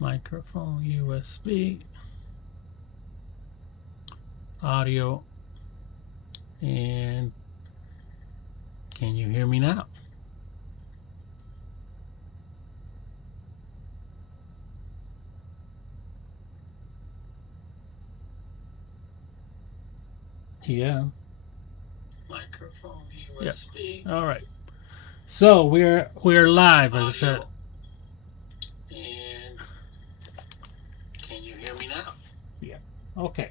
Microphone, USB, audio, and can you hear me now? Yeah. Microphone, USB. Yeah. All right. So we're live, as I said. And can you hear me now? Yeah. Okay.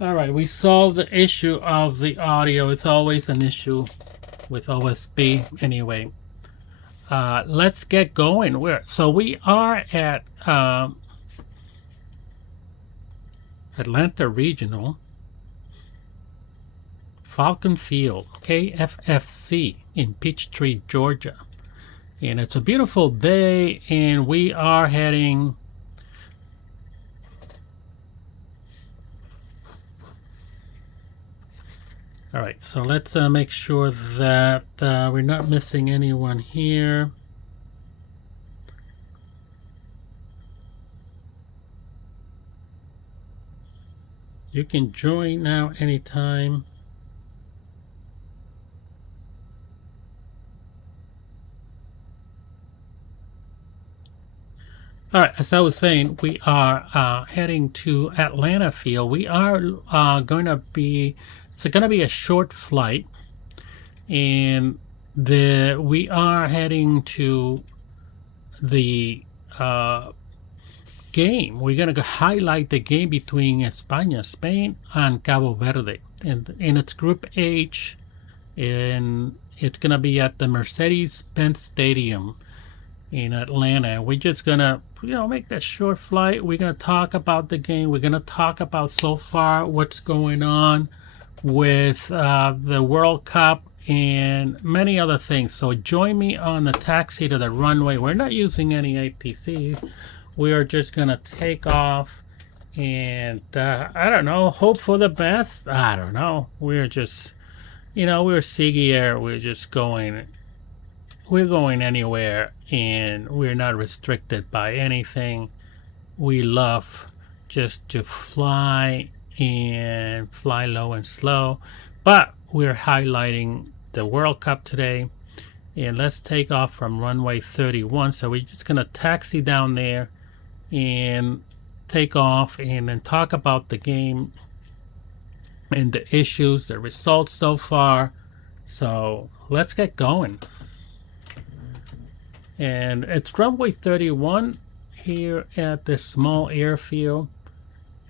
All right. We solved the issue of the audio. It's always an issue with OSB. Anyway, let's get going. We are at Atlanta Regional Falcon Field, KFFC in Peachtree, Georgia. And it's a beautiful day, and we are heading all right, so let's make sure that we're not missing anyone here. You can join now anytime. All right, as I was saying, we are heading to Atlanta Field. We are going to be, it's going to be a short flight, and we are heading to the game. We're going to highlight the game between Spain and Cabo Verde, and it's Group H, and it's going to be at the Mercedes-Benz Stadium in Atlanta. We're just gonna, make that short flight. We're gonna talk about the game. We're gonna talk about so far what's going on with the World Cup and many other things. So join me on the taxi to the runway. We're not using any APCs. We are just gonna take off, and I don't know, hope for the best. I don't know. We're just, we're ZiggyAir. We're just going. We're going anywhere, and we're not restricted by anything. We love just to fly and fly low and slow, but we're highlighting the World Cup today. And let's take off from runway 31. So we're just gonna taxi down there and take off, and then talk about the game and the issues, the results so far. So let's get going. And it's runway 31 here at this small airfield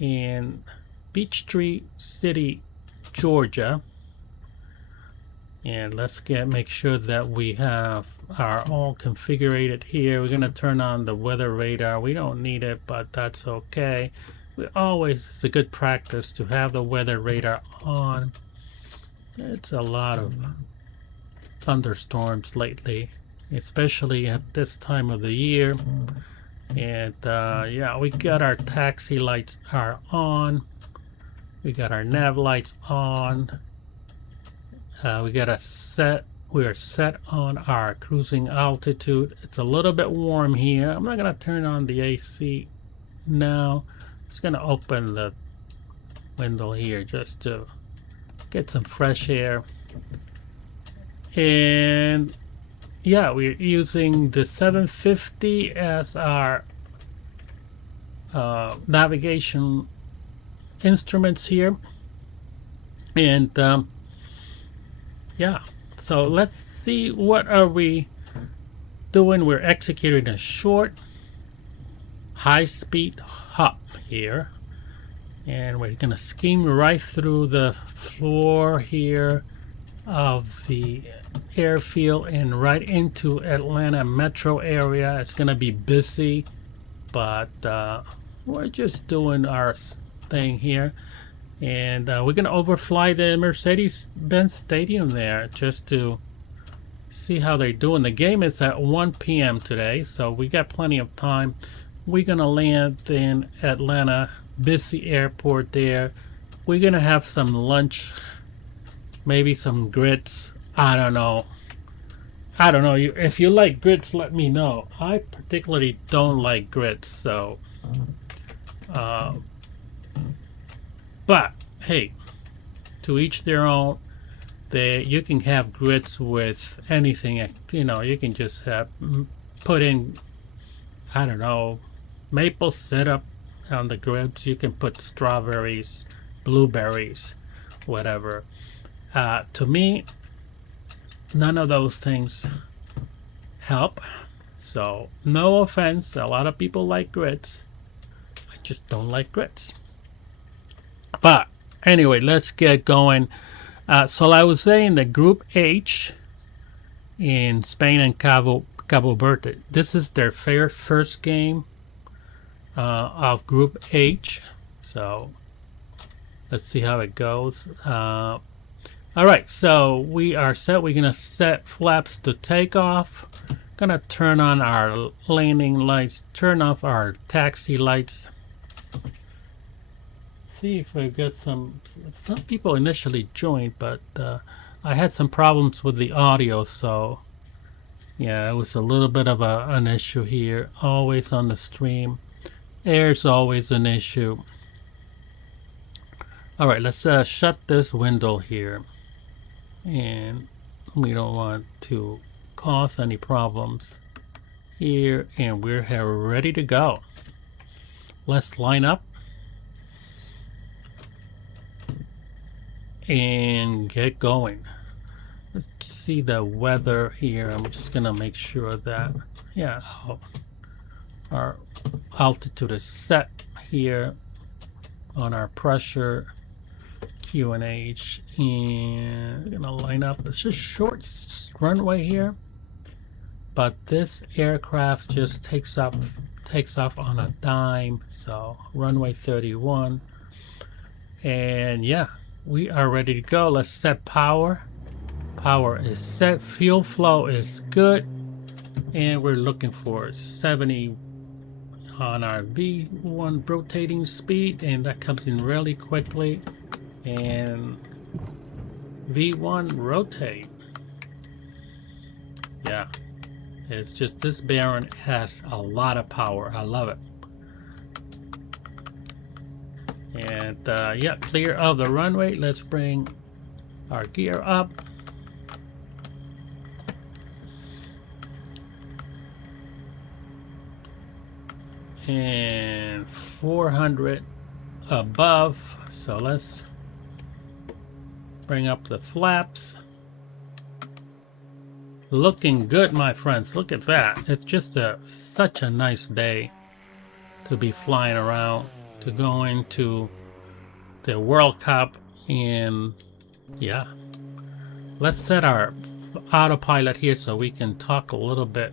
in Peachtree City, Georgia. And let's make sure that we are all configured here. We're gonna turn on the weather radar. We don't need it, but that's okay. It's a good practice to have the weather radar on. It's a lot of thunderstorms lately, especially at this time of the year. And yeah, we got our taxi lights are on. We got our nav lights on. We are set on our cruising altitude. It's a little bit warm here. I'm not gonna turn on the AC now. Just gonna open the window here just to get some fresh air. And yeah, we're using the 750 as our navigation instruments here. And yeah, so let's see, what are we doing? We're executing a short high-speed hop here, and we're gonna skim right through the floor here of the airfield and right into Atlanta metro area. It's gonna be busy, but we're just doing our thing here. And we're gonna overfly the Mercedes-Benz Stadium there just to see how they're doing. The game is at 1 p.m. today, so we got plenty of time. We're gonna land in Atlanta, busy airport there. We're gonna have some lunch, maybe some grits, I don't know. I don't know. If you like grits, let me know. I particularly don't like grits, so. But hey, to each their own. You can have grits with anything. You know, you can just have put in, I don't know, maple syrup on the grits. You can put strawberries, blueberries, whatever. To me, none of those things help. So no offense, a lot of people like grits. I just don't like grits. But anyway, let's get going. So I was saying that Group H in Spain and Cabo Verde, this is their first game of Group H. So let's see how it goes. All right, so we are set. We're gonna set flaps to take off. Gonna turn on our landing lights, turn off our taxi lights. See if we've got some people initially joined, but I had some problems with the audio, so yeah, it was a little bit of an issue here. Always on the stream, air's always an issue. All right, let's shut this window here, and we don't want to cause any problems here, and we're here ready to go. Let's line up and get going. Let's see the weather here. I'm just gonna make sure that, yeah, our altitude is set here on our pressure QNH, and we're gonna line up. It's just short runway here, but this aircraft just takes off on a dime. So runway 31, and yeah, we are ready to go. Let's set power. Power is set. Fuel flow is good. And we're looking for 70 on our V1 rotating speed. And that comes in really quickly. And V1 rotate. Yeah. It's just this Baron has a lot of power. I love it. And yeah, clear of the runway. Let's bring our gear up. And 400 above. So let's bring up the flaps. Looking good, my friends. Look at that. It's just such a nice day to be flying around, to go into the World Cup. And yeah, let's set our autopilot here so we can talk a little bit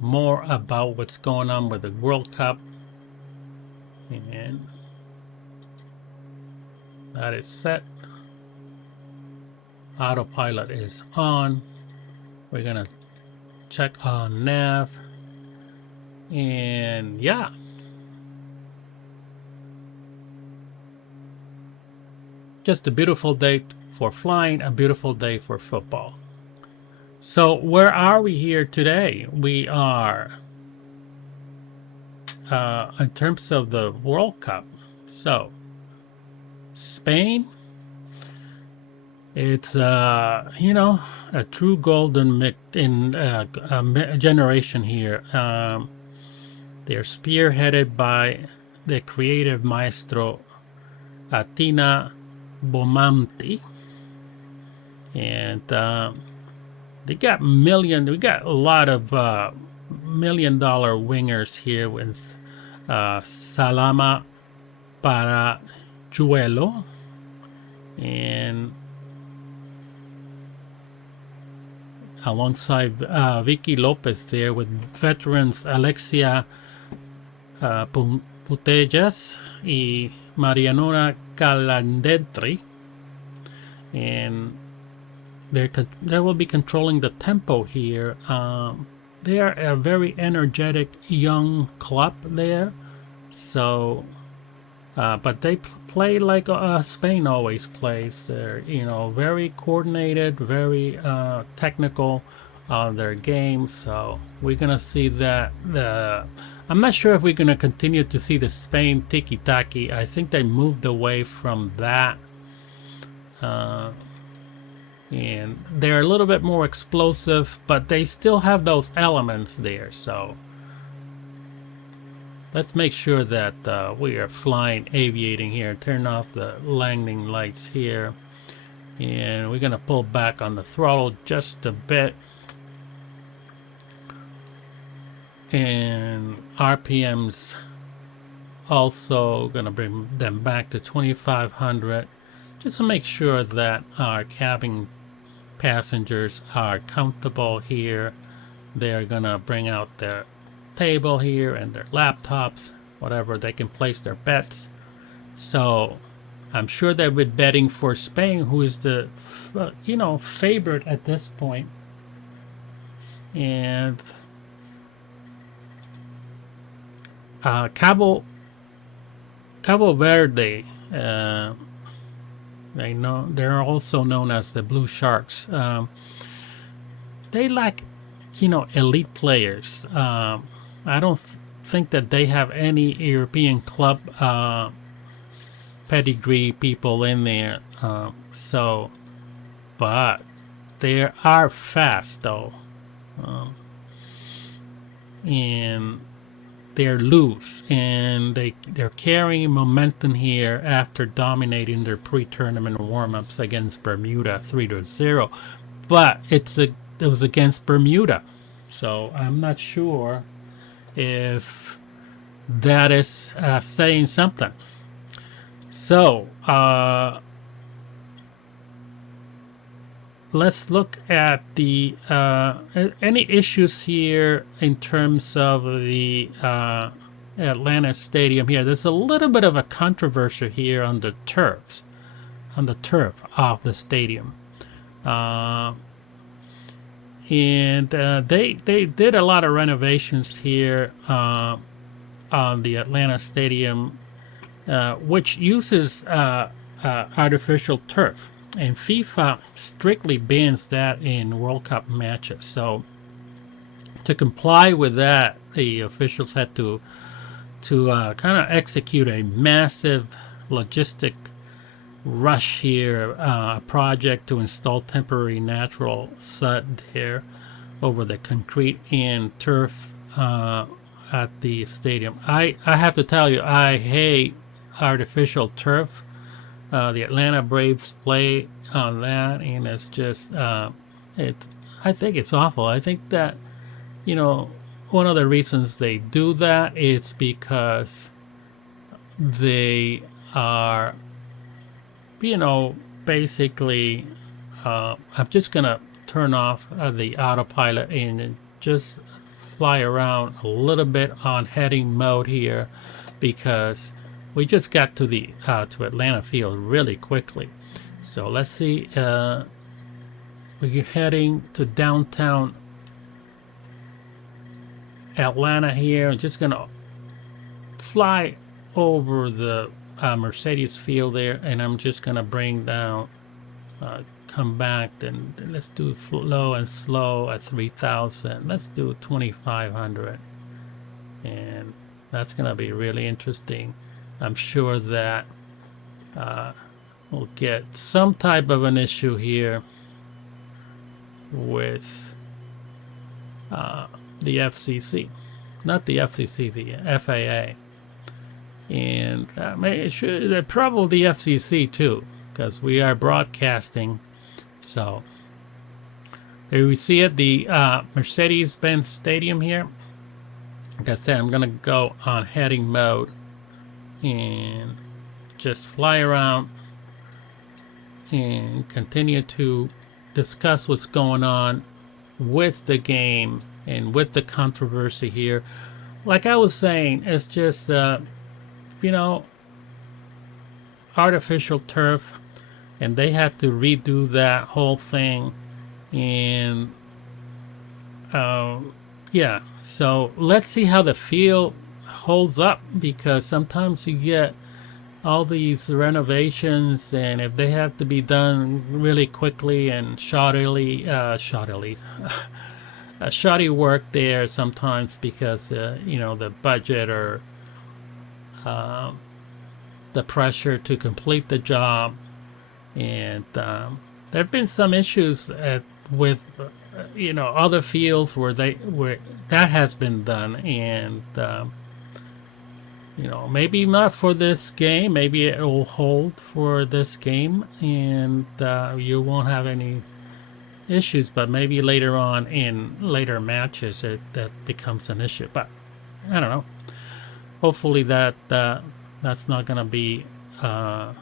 more about what's going on with the World Cup. And that is set. Autopilot is on. We're gonna check on nav, and yeah, just a beautiful day for flying, a beautiful day for football. So where are we here today? We are in terms of the World Cup. So Spain, it's you know, a true golden generation here. They're spearheaded by the creative maestro Atina Bomanti, and we got a lot of $1,000,000 wingers here with Salama Parajuelo, and alongside Vicky Lopez there with veterans Alexia Putellas y Marianora Calandentri, and they will be controlling the tempo here. They are a very energetic young club there, so but they play like Spain always plays. They're, you know, very coordinated, very technical, on their game. So we're gonna see that. I'm not sure if we're gonna continue to see the Spain tiki-taki. I think they moved away from that, and they're a little bit more explosive, but they still have those elements there. So let's make sure that we are flying, aviating here. Turn off the landing lights here, and we're gonna pull back on the throttle just a bit, and RPMs also gonna bring them back to 2500, just to make sure that our cabin passengers are comfortable here. They're gonna bring out their table here and their laptops, whatever, they can place their bets. So I'm sure they've been betting for Spain, who is the favorite at this point. And Cabo Verde, they're also known as the Blue Sharks. They lack, elite players. I don't think that they have any European club pedigree people in there. But they are fast though, and they're loose, and they're carrying momentum here after dominating their pre-tournament warm-ups against Bermuda 3-0. But it was against Bermuda, so I'm not sure if that is saying something. So let's look at the any issues here in terms of the Atlanta Stadium here. There's a little bit of a controversy here on the turf of the stadium, and they did a lot of renovations here on the Atlanta Stadium, which uses artificial turf. And FIFA strictly bans that in World Cup matches. So to comply with that, the officials had to kind of execute a massive logistic rush here, a project to install temporary natural sod there over the concrete and turf at the stadium. I have to tell you, I hate artificial turf. The Atlanta Braves play on that, and it's just I think it's awful. I think that one of the reasons they do that is because they are basically I'm just gonna turn off the autopilot and just fly around a little bit on heading mode here, because we just got to the to Atlanta Field really quickly. So let's see, we're heading to downtown Atlanta here. I'm just gonna fly over the Mercedes field there, and I'm just gonna bring down come back, and let's do low and slow at 3,000. Let's do 2,500, and that's gonna be really interesting. I'm sure that we'll get some type of an issue here with the FCC, not the FCC, the FAA, and probably the FCC too, because we are broadcasting. So there we see it, the Mercedes-Benz Stadium here. Like I said, I'm gonna go on heading mode and just fly around and continue to discuss what's going on with the game and with the controversy here. Like I was saying, it's just artificial turf, and they had to redo that whole thing. And yeah, so let's see how the field holds up, because sometimes you get all these renovations, and if they have to be done really quickly and shoddily shoddy work there sometimes because you know, the budget or the pressure to complete the job, and there have been some issues with you know, other fields where that has been done, and you know, maybe not for this game, maybe it will hold for this game, and you won't have any issues, but maybe later on in later matches that becomes an issue. But I don't know, hopefully that's not gonna be a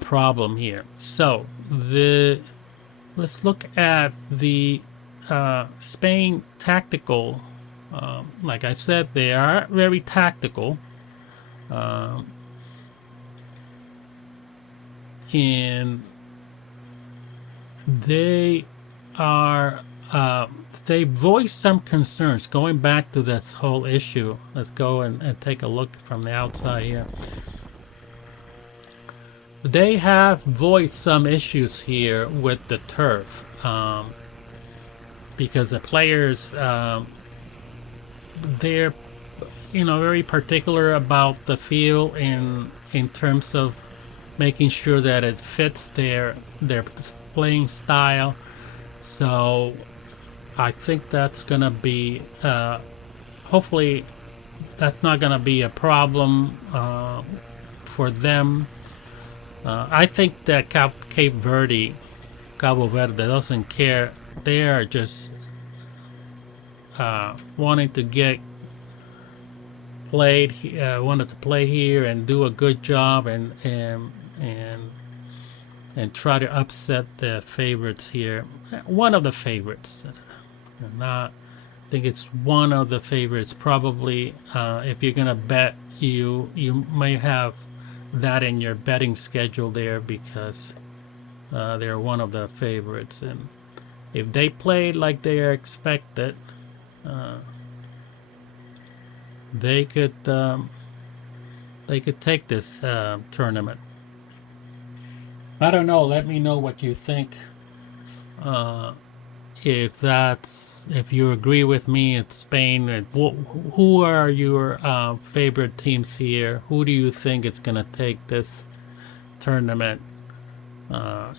problem here. So let's look at the Spain tactical. Like I said, they are very tactical, and they are they voice some concerns. Going back to this whole issue, let's go and take a look from the outside here. They have voiced some issues here with the turf, because the players, they're, you know, very particular about the field in terms of making sure that it fits their playing style. So I think that's gonna be hopefully that's not gonna be a problem for them. I think that Cabo Verde doesn't care. They are just wanting to get played, wanted to play here and do a good job, and try to upset the favorites here. One of the favorites, not. I think it's one of the favorites. Probably, if you're gonna bet, you may have that in your betting schedule there, because they're one of the favorites, and if they play like they are expected, they could take this tournament. I don't know. Let me know what you think. If you agree with me, it's Spain. And who are your favorite teams here? Who do you think is gonna take this tournament?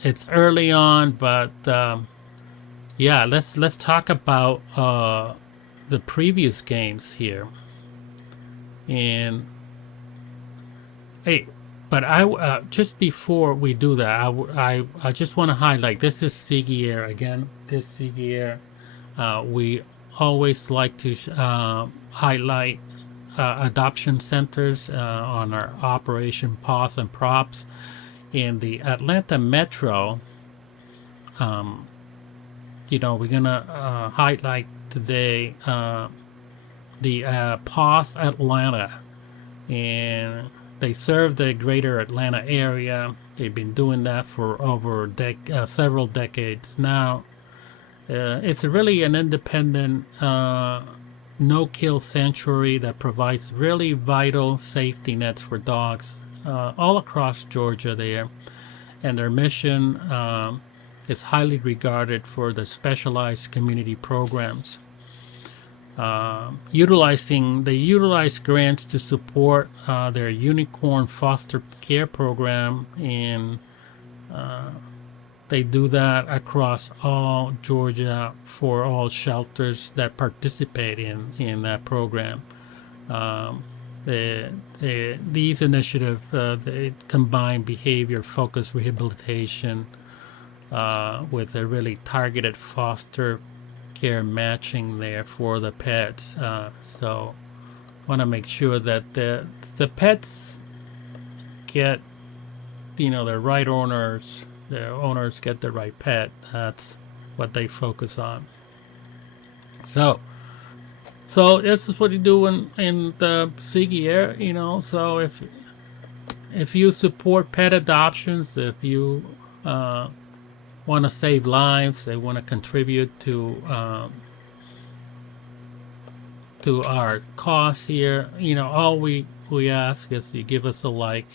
It's early on, but yeah, let's talk about the previous games here. And hey, but I just before we do that, I just want to highlight, this is ZiggyAir again. This ZiggyAir, we always like to highlight adoption centers on our Operation Pause and Props. In the Atlanta Metro, you know, we're gonna highlight today the Pause Atlanta, and they serve the greater Atlanta area. They've been doing that for over several decades now. It's really an independent no-kill sanctuary that provides really vital safety nets for dogs all across Georgia there, and their mission is highly regarded for the specialized community programs. They utilize grants to support their unicorn foster care program, and they do that across all Georgia for all shelters that participate in that program. These initiatives they combine behavior-focused rehabilitation with a really targeted foster care matching there for the pets. So want to make sure that the pets get, you know, the right owners. The owners get the right pet. That's what they focus on. So this is what you do in the ZiggyAir, you know. So if you support pet adoptions, if you want to save lives, they want to contribute to our cause here, you know, all we ask is you give us a like.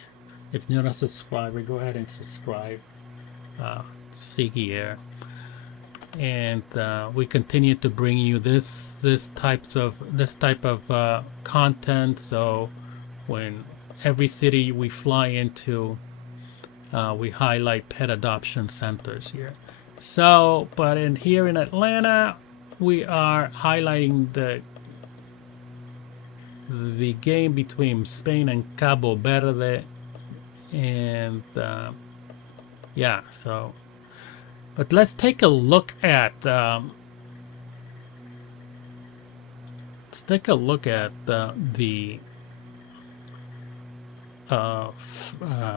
If you're not a subscriber, go ahead and subscribe to ZiggyAir. and we continue to bring you this type of content. So when every city we fly into, we highlight pet adoption centers here. So, but here in Atlanta, we are highlighting the game between Spain and Cabo Verde, and yeah. So, but let's take a look at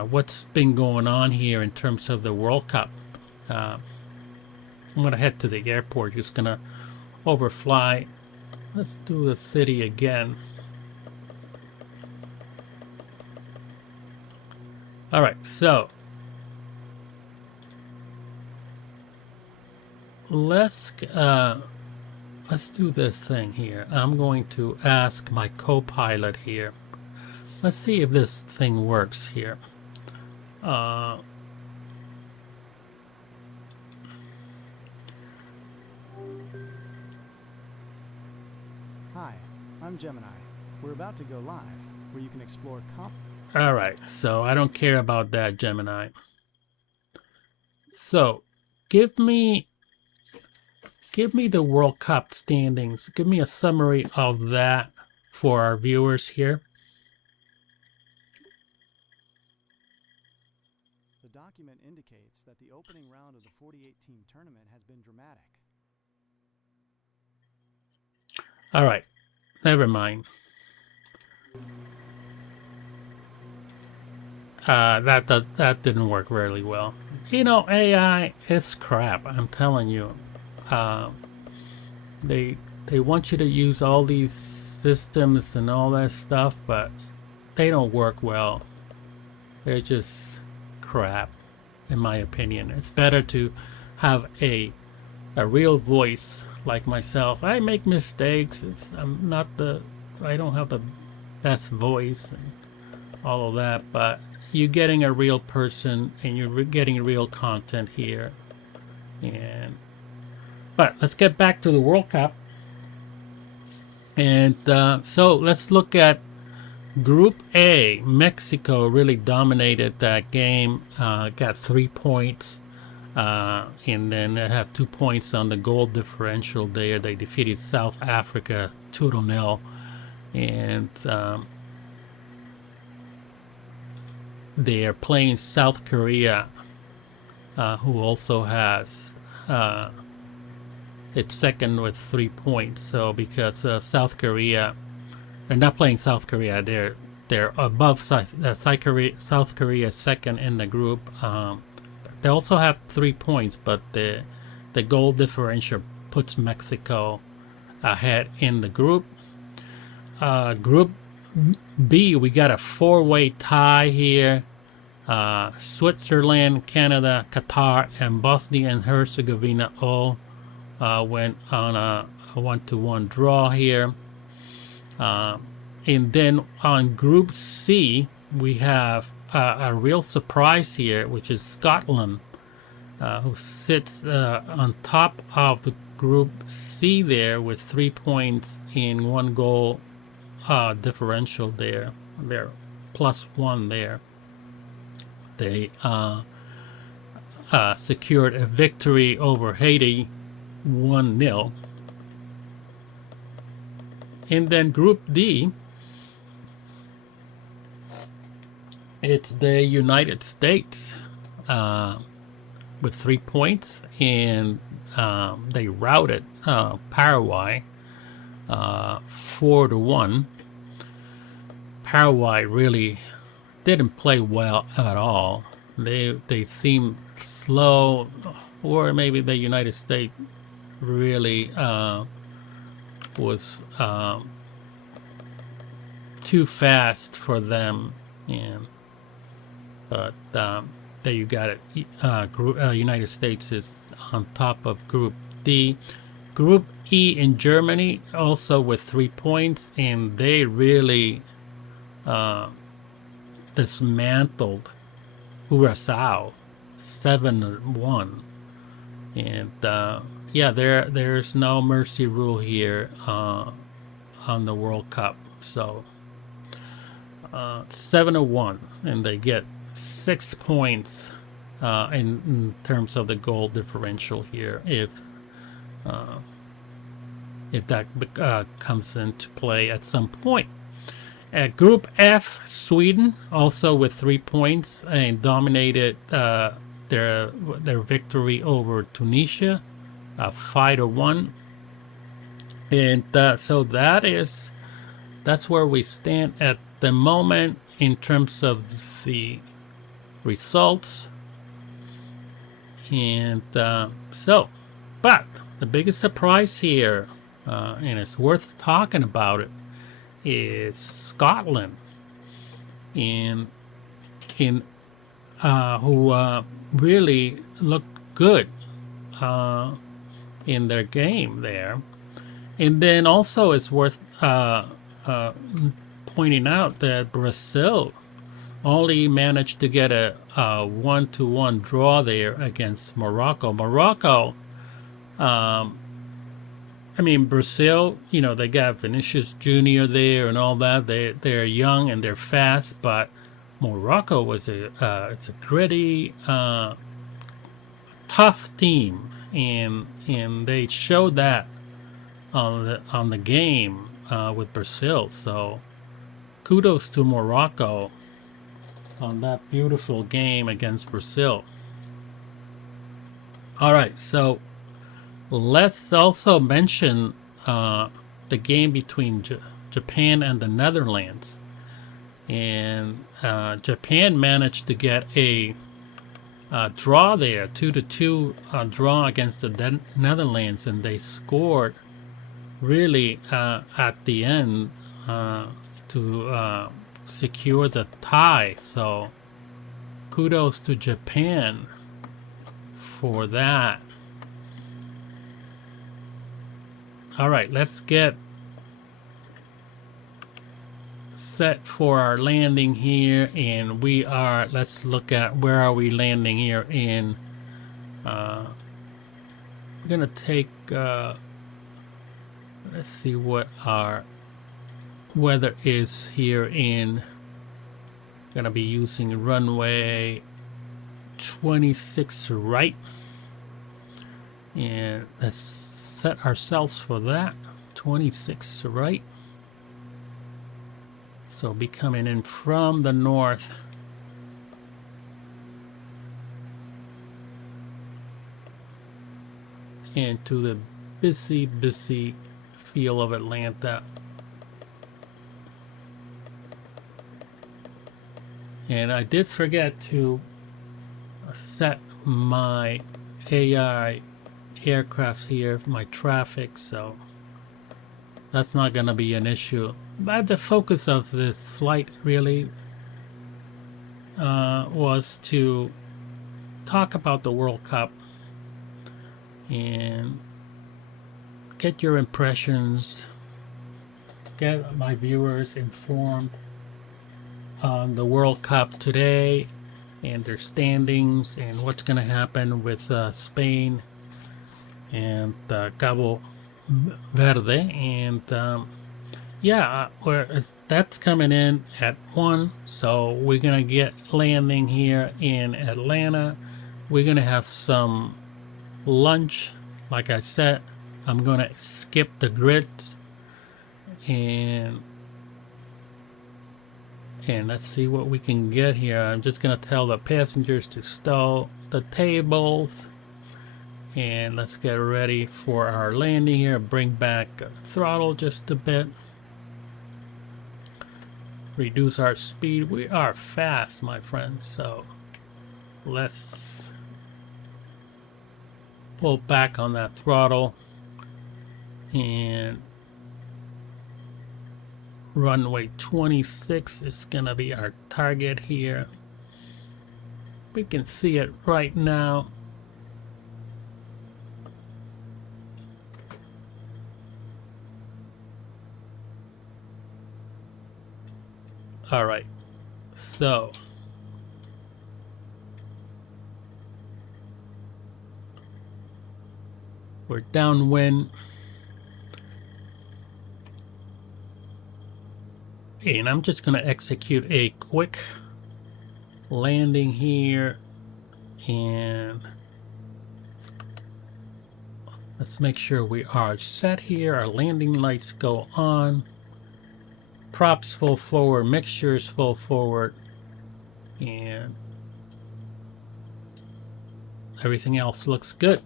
what's been going on here in terms of the World Cup. I'm gonna head to the airport. Just gonna overfly. Let's do the city again. All right, so let's do this thing here. I'm going to ask my co-pilot here. Let's see if this thing works here. Hi, I'm Gemini. We're about to go live, where you can explore all right, so I don't care about that, Gemini. So give me the World Cup standings. Give me a summary of that for our viewers here. The document indicates that the opening round of the 48-team tournament has been dramatic. All right, never mind. That didn't work really well. You know, AI is crap. I'm telling you. They want you to use all these systems and all that stuff, but they don't work well. They're just crap, in my opinion. It's better to have a real voice like myself. I make mistakes. I don't have the best voice and all of that, but you're getting a real person and you're getting real content here. But let's get back to the World Cup. And so let's look at Group A. Mexico really dominated that game, got 3 points, and then they have 2 points on the goal differential there. They defeated South Africa 2-0, and they are playing South Korea, who also has it's second with 3 points. So because South Korea, they're not playing South Korea, they're above South Korea second in the group. They also have 3 points, but the goal differential puts Mexico ahead in the group. Group B, we got a 4-way tie here. Switzerland, Canada, Qatar, and Bosnia and Herzegovina all went on a 1-1 draw here. And then on Group C, we have a real surprise here, which is Scotland, who sits on top of the Group C there with 3 points in 1 goal differential there. They're +1 there. They secured a victory over Haiti 1-0. And then Group D, it's the United States with 3 points, and they routed Paraguay 4-1. Paraguay really didn't play well at all. They seemed slow, or maybe the United States really was too fast for them. But there you got it. United States is on top of Group D. Group E in Germany also with 3 points, and they really dismantled Curacao 7-1. And yeah, there's no mercy rule here on the World Cup. So 7-1, and they get 6 points in terms of the goal differential here if that comes into play at some point. At Group F, Sweden also with 3 points and dominated their victory over Tunisia, 5-1, and so that's where we stand at the moment in terms of the results. And but the biggest surprise here, and it's worth talking about it, is Scotland, and who really looked good in their game there. And then also it's worth pointing out that Brazil only managed to get a 1-1 draw there against Morocco. I mean, Brazil, they got Vinicius Jr. there and all that. They're young and they're fast, but Morocco was it's a gritty, tough team, and they showed that on the game with Brazil. So kudos to Morocco on that beautiful game against Brazil. All right, so let's also mention the game between Japan and the Netherlands. And Japan managed to get a draw there, 2-2 draw against the Netherlands, and they scored really at the end to secure the tie. So kudos to Japan for that. All right, let's get set for our landing here, and let's look at where are we landing here in we're gonna take let's see what our weather is here in gonna be using runway 26 right, and let's set ourselves for that 26 right. So be coming in from the north into the busy feel of Atlanta. And I did forget to set my AI aircrafts here, my traffic, so that's not going to be an issue. But the focus of this flight really was to talk about the World Cup and get your impressions, get my viewers informed on the World Cup today and their standings and what's going to happen with Spain and Cabo Verde. And yeah, that's coming in at 1, so we're gonna get landing here in Atlanta. We're gonna have some lunch. Like I said, I'm gonna skip the grids and let's see what we can get here. I'm just gonna tell the passengers to stow the tables, and let's get ready for our landing here. Bring back throttle just a bit, reduce our speed. We are fast, my friends, so let's pull back on that throttle, and runway 26 is gonna be our target here. We can see it right now. All right, so We're downwind. And I'm just going to execute a quick landing here. And let's make sure we are set here. Our landing lights go on. Props full forward. Mixtures full forward. And everything else looks good.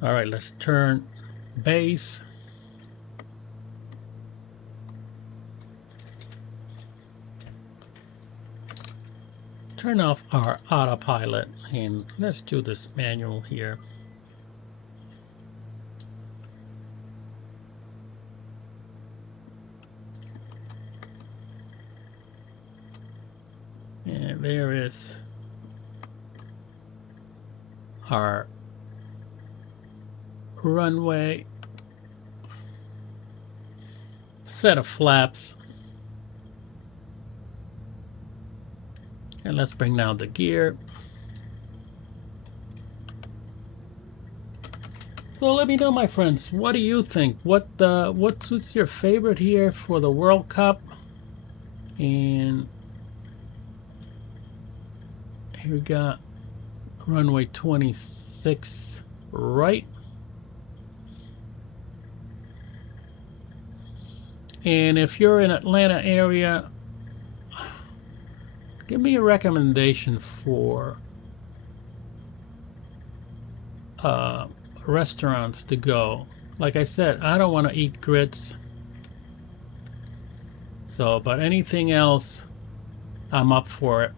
All right, let's turn base. Turn off our autopilot and let's do this manual here. And there is our runway. Set of flaps. And let's bring down the gear. So let me know, my friends, what do you think? What's your favorite here for the World Cup? And here we got runway 26 right. And if you're in Atlanta area, give me a recommendation for restaurants to go. Like I said, I don't want to eat grits. So, but anything else, I'm up for it.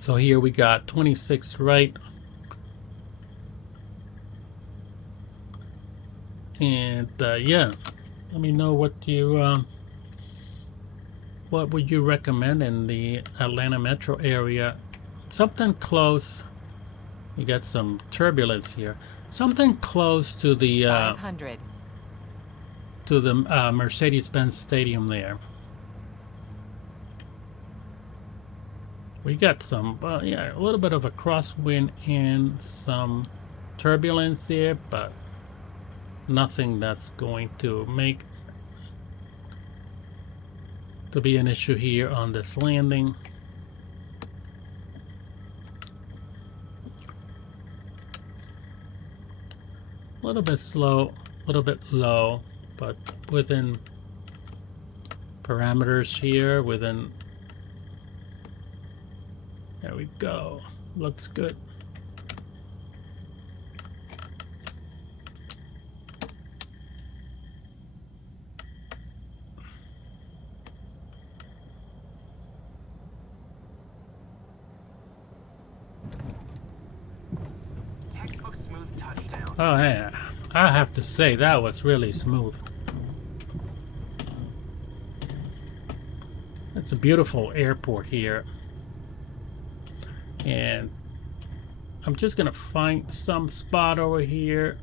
So here we got 26 right. And yeah, let me know what you what would you recommend in the Atlanta metro area? Something close. You got some turbulence here. Something close to the 500. To the Mercedes-Benz Stadium there. We got some, yeah, a little bit of a crosswind and some turbulence there, but nothing that's going to make to be an issue here on this landing. A little bit slow, a little bit low, but within parameters here, within, there we go, looks good. Oh yeah, I have to say that was really smooth. It's a beautiful airport here. And I'm just gonna find some spot over here.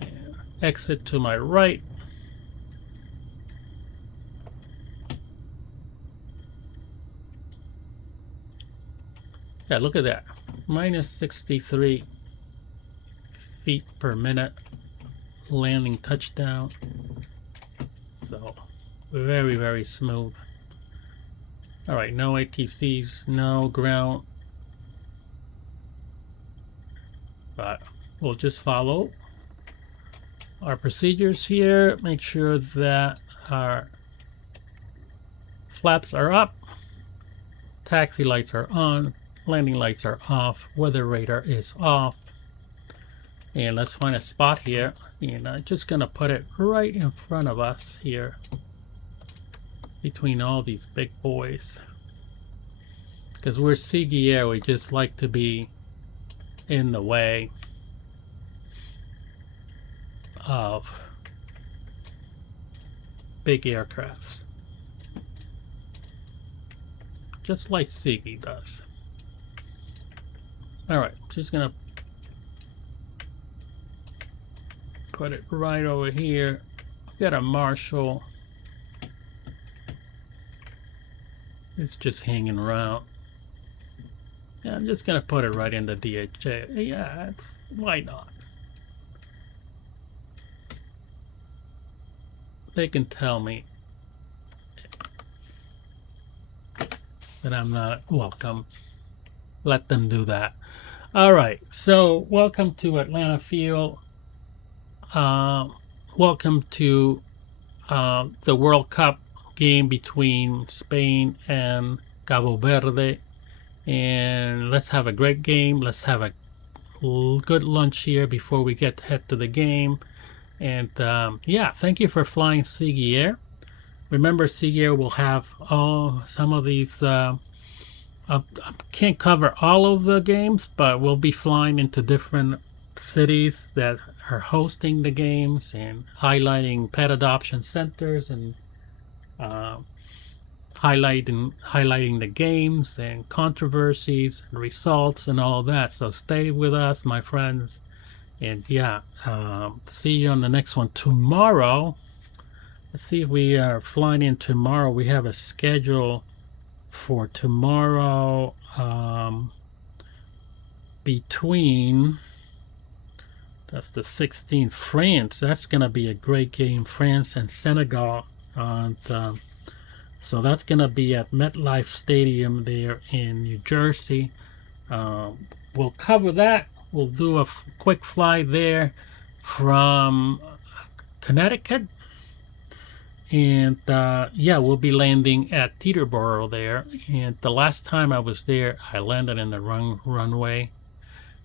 And exit to my right. Yeah, look at that. Minus 63 feet per minute landing touchdown. So very, very smooth. All right, no ATCs, no ground. But we'll just follow our procedures here. Make sure that our flaps are up, taxi lights are on, landing lights are off, weather radar is off. And let's find a spot here, and I'm just gonna put it right in front of us here between all these big boys, because we're ZiggyAir. We just like to be in the way of big aircrafts, just like Ziggy does. All right, just gonna put it right over here. Got a Marshall. It's just hanging around. Yeah, I'm just gonna put it right in the DHA. Yeah, why not? They can tell me that I'm not welcome. Let them do that. All right, so welcome to Atlanta Field. Welcome to the World Cup game between Spain and Cabo Verde. And let's have a great game. Let's have a good lunch here before we head to the game. And yeah, thank you for flying ZiggyAir. Remember, ZiggyAir will have some of these. I can't cover all of the games, but we'll be flying into different cities that are hosting the games and highlighting pet adoption centers and highlighting the games and controversies and results and all of that. So stay with us, my friends. And yeah, see you on the next one tomorrow. Let's see if we are flying in tomorrow. We have a schedule for tomorrow between, that's the 16th, France. That's going to be a great game, France and Senegal. And so that's going to be at MetLife Stadium there in New Jersey. We'll cover that. We'll do a quick flight there from Connecticut. And yeah, we'll be landing at Teterboro there. And the last time I was there, I landed in the wrong runway.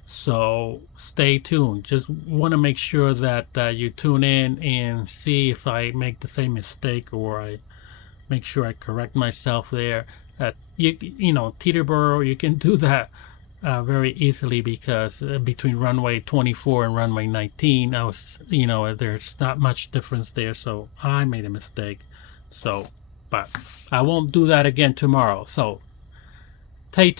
So stay tuned. Just want to make sure that you tune in and see if I make the same mistake or I make sure I correct myself there. You know, Teterboro, you can do that very easily because between runway 24 and runway 19, I was, you know, there's not much difference there, so I made a mistake. So, but I won't do that again tomorrow. So, stay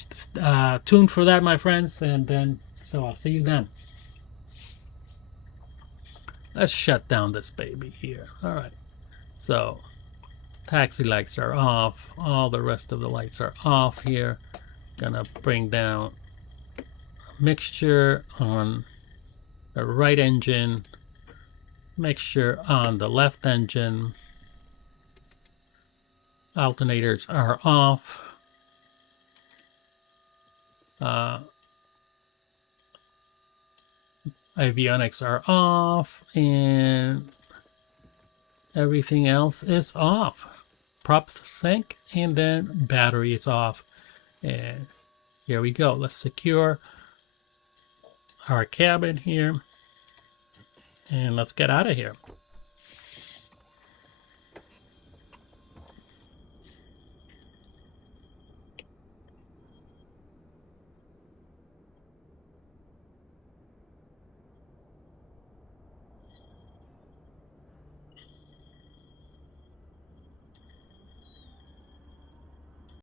tuned for that, my friends, and then so I'll see you then. Let's shut down this baby here. All right. So, taxi lights are off. All the rest of the lights are off here. Gonna bring down mixture on the right engine, mixture on the left engine, alternators are off, avionics are off, and everything else is off. Props sync, and then battery is off. And here we go. Let's secure our cabin here and let's get out of here.